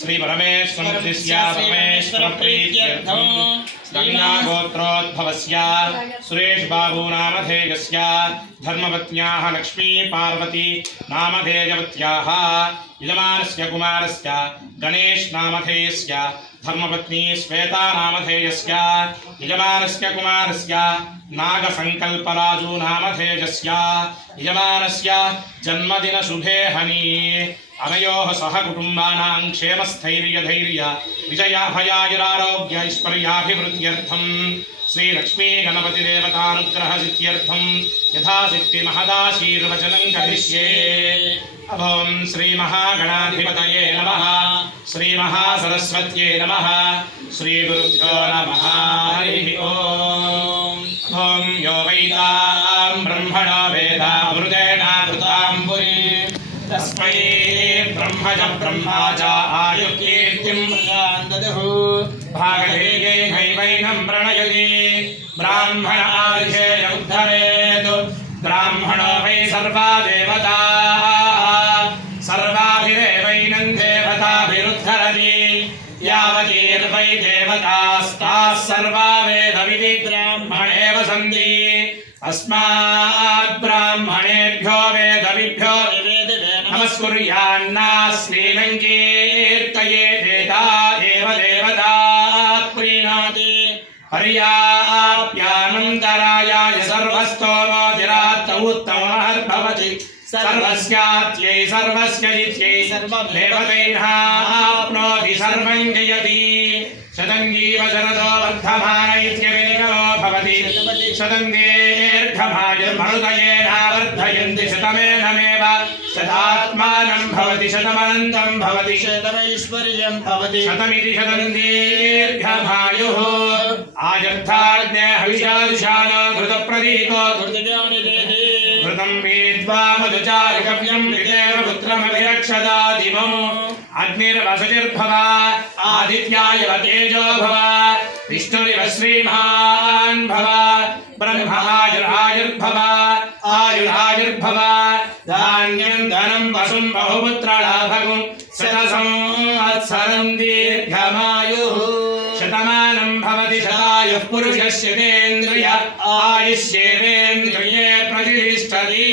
श्री परमेश्वरस्य परमेश्वर प्रीत्यर्थं स्कन्ना गोत्रोद्भवस्य सुरेश बाबू नामधेयस्य धर्मपत्न्याः लक्ष्मी पार्वती नामधेयवत्याः यजमानस्य कुमारस्य गणेश नामधेयस्य धर्मपत्नी श्वेता नामधेयस्य यजमानस्य कुमारस्य नागसंकल्पराजु नामधेयस्य यजमानस्य जन्मदिन शुभे हनी अनयोः सह कुटुंबानां क्षेमस्थैर्यधैर्य विजयाभयायुरारोग्य ऐश्वर्याभिवृद्ध्यर्थं श्री लक्ष्मी गणपति देवतानुग्रह सिद्ध्यर्थं यथाशक्ति महदाशीर्वचनं करिष्ये। ओम श्री महागणाधिपतये नमः, श्री महासरस्वत्यै नमः, श्री गुरुभ्यो नमः। हरिः ओम। ओम यो वैतां ब्रह्मणो वेदामृतेनावृतां पुरीं तस्मै ब्रह्मज ब्रह्मा च आयुकीर्तिं ददुः। भागधेये हैवैनं प्रणयति ब्राह्मण आदिशेयोद्धरेत्। ब्राह्मणो वै सर्वा देवता सर्वाभिदेवैनं देवताभिरुद्धरति। यावतीर्वै देवतास्ताः सर्वा वेदविधि ब्राह्मणेव सन्ति। अस्मात् ब्राह्मणेभ्यो वेदविभ्यो नमस्कुर्यान्नास्मीनं कीर्तयेदेता एव देवता प्रीणाति। पर्याप्यानन्तरायाय सर्वस्तोमोतिरात्त उत्तमः सर्वस्यात्यै सर्वस्य इत्यै सर्वदेवतैः आप्नोति सर्वं जयति। शतं जीव शरदो वर्धमान इत्यभिनिगमो भवति। शतं दीर्घमायुर्मरुतयेनावर्धयन्ति शतमेनमेव। शतात्मानं भवति शतमनन्तं भवति शतमैश्वर्यं भवति शतमिति शतं दीर्घमायुः। आजर्थाग्ने हविषादुषानो घृतप्रदीपो घृतं पीत्वा मधुचारुकव्यं विदेव पुत्रमभिरक्षता दिवो। अग्निर्वसुजिर्भव आदित्याय तेजो भव विष्णुरिव श्रीमान् भव। ब्रह्म आयुर्भव आयुर्भव धान्यं धनं वसुं बहुपुत्रलाभगुं शतसंवत्सरं दीर्घमायुः। शतमानं भवति शतायुः पुरुषस्य तेन्द्रिय आयुष्येवेन्द्रिये प्रतिष्ठति।